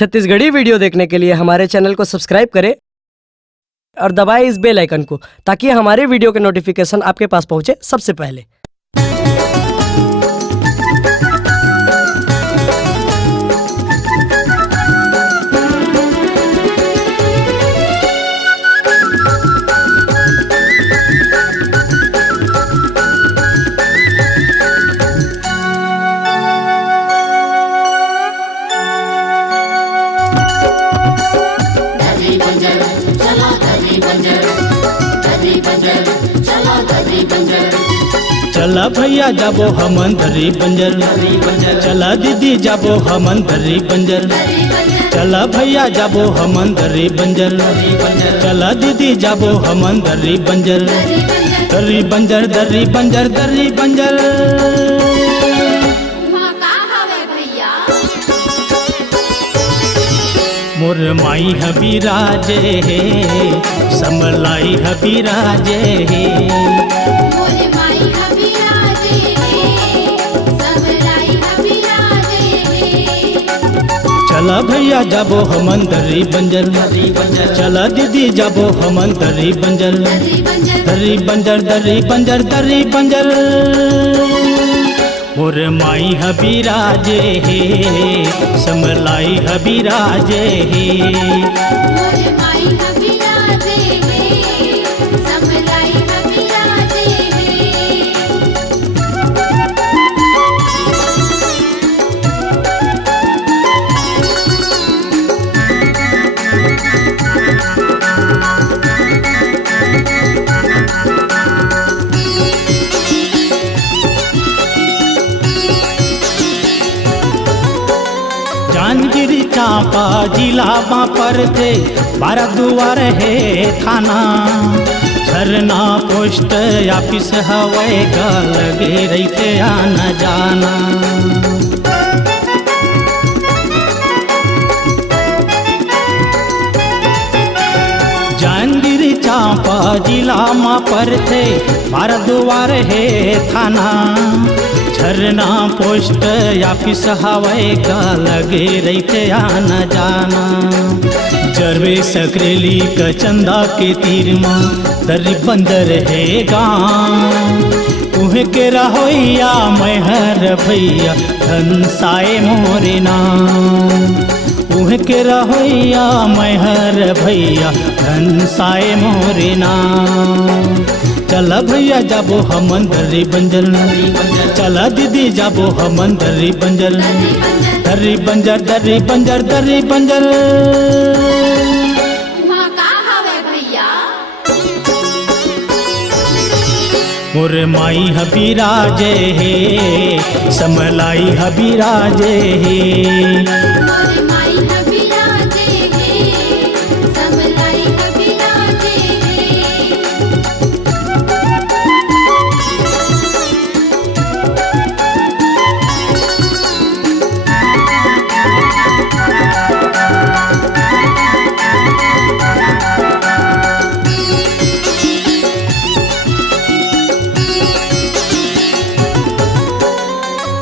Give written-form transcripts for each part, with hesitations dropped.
Chhattisgarhi video देखने के लिए हमारे चैनल को सब्सक्राइब करें और दबाएं इस बेल आइकन को ताकि हमारे वीडियो के नोटिफिकेशन आपके पास पहुंचे सबसे पहले। चला भैया जाबो हमन दर्री बंजर, चला दीदी जाबो हमन दर्री बंजर, चला भैया जाबो हमन दर्री बंजर, चला दीदी जाबो हमन दर्री बंजर, दर्री बंजर दर्री बंजर दर्री बंजर। मोर माई हबी राजे हे, समलाई हबी राजे हे, चला भैया जाबो हमन दर्री बंजर, चला दीदी जाबो हमन दर्री बंजर, दर्री बंजर दर्री बंजर दर्री बंजर। मोर माई हबी राजे हे, समलाई हबी राजे हे, जांजगीर चांपा जिला बां पर थे, बारह दुआर है थाना, झरना पोस्ट ऑफिस हवाई का लगे रहते आना जाना। जांजगीर चांपा जिला मां पर थे, बारह दुआर है थाना, झरना पोस्ट ऑफिस हवाई का लगे रहते आना जाना। जरवे सकरेली का चंदा के तीर माँ दर्री बंदर है गाँव, उहे के रहोइया मैहर भैया धनसाए मोरे नाम, उहे के रहोइया मैहर भैया धनसाए मोरे नाम। चला भैया जाबो हमन दर्री बंजर, चला दीदी जाबो हमन दर्री बंजर, दर्री बंजर दर्री बंजर दर्री बंजर। मोर माई हबी राजे हे, समलाई हबी राजे हे,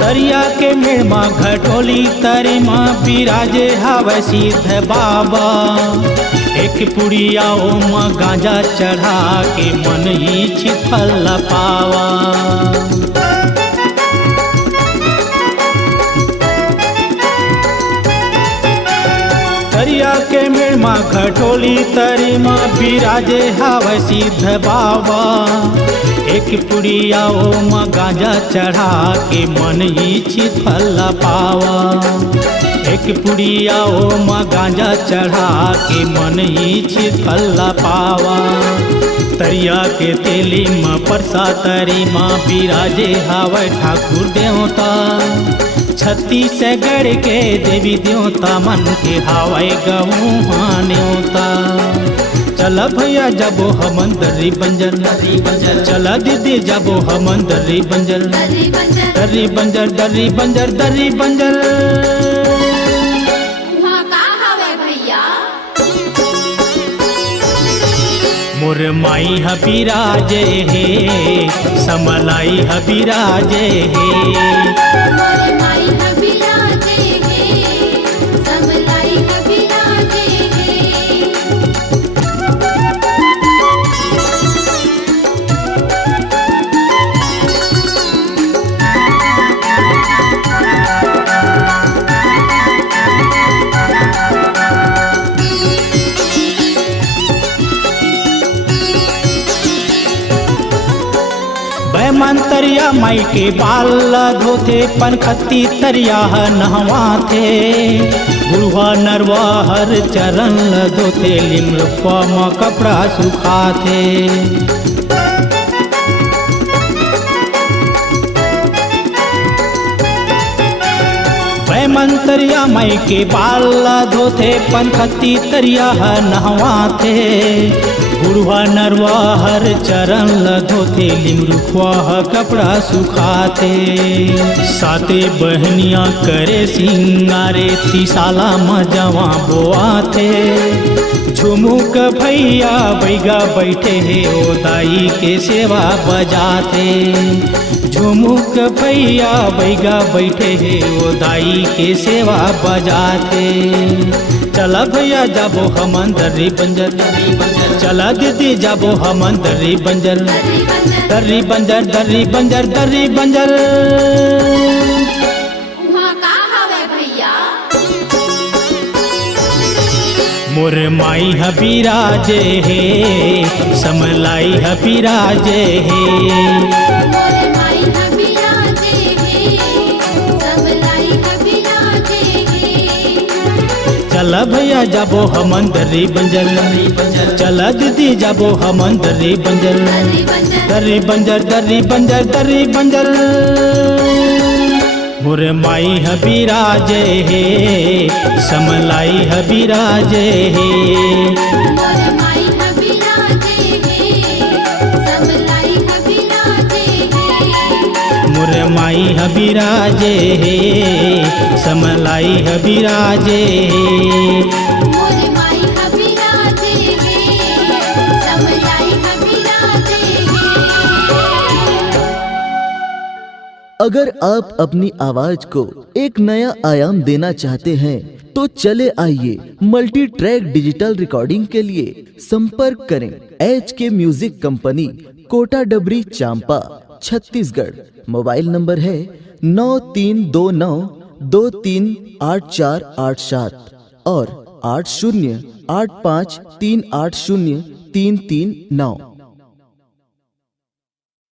तरिया के मेड़मा घटोली तरी माँ बिराजे हवै सिद्ध बाबा, एक पुड़िया ओमा गांजा चढ़ा के मन ही फल पावा। तरिया के मेड़मा घटोली तरी माँ बिराजे हवै सिद्ध बाबा, एक पुड़िया ओमा गांजा चढ़ा के मन ही फल पावा, एक पुड़िया ओमा गांजा चढ़ा के मन ही फल पावा। तरिया के तेली माँ परसा तरी माँ बिराजे हवै ठाकुर देवता, छत्तीसगढ़ के देवी देवता मन के हवै गहुआ न्योता। चला भैया जाबो हमन दर्री बंजर, चला दीदी जाबो हमन दर्री बंजर, दर्री बंजर दर्री बंजर दर्री बंजर। मोर माई हबी राजे हे, समलाई हबी राजे हे, मोर माई हबी राजे हे, समलाई मंतरिया माई के बाल धोथे पनखती तरिया नहवा थे गुरुआ नरवा हर चरण धोथे लिमलुआ म कपड़ा सुखाथे। मंतरिया माई के बाल धोथे पनखती तरिया नहवा थे गुरुआ नरवा हर चरण धोथे लिमरुखवा कपड़ा सुखाथे। साते बहनिया करे सिंगारे तिसाला मजवा बोआथे झुमुक भैया बैगा बैठे हे ओ दाई के सेवा बजाते झुमुक भैया बैगा बैठे हे ओ दाई के सेवा बजाते। चला भैया जाबो हमन दर्री बंजर चला दीदी जाबो हमन दर्री बंजर दर्री बंजर दर्री बंजर दर्री बंजर। मोर माई हबीराजे हे समलाई हबीराजे हे चला भैया जाबो हमन दर्री बंजर चला दीदी जाबो हमन दर्री बंजर दर्री बंजर दर्री बंजर दर्री बंजर। मोर माई हबीराजे हे समलाई हबीराजे हे मोर माई हबीराजे हे समलाई हबीराजे अगर आप अपनी आवाज को एक नया आयाम देना चाहते हैं तो चले आइए मल्टी ट्रैक डिजिटल रिकॉर्डिंग के लिए संपर्क करें HK म्यूजिक कंपनी कोटा डबरी चांपा छत्तीसगढ़। मोबाइल नंबर है 9329238487 और 8085380339।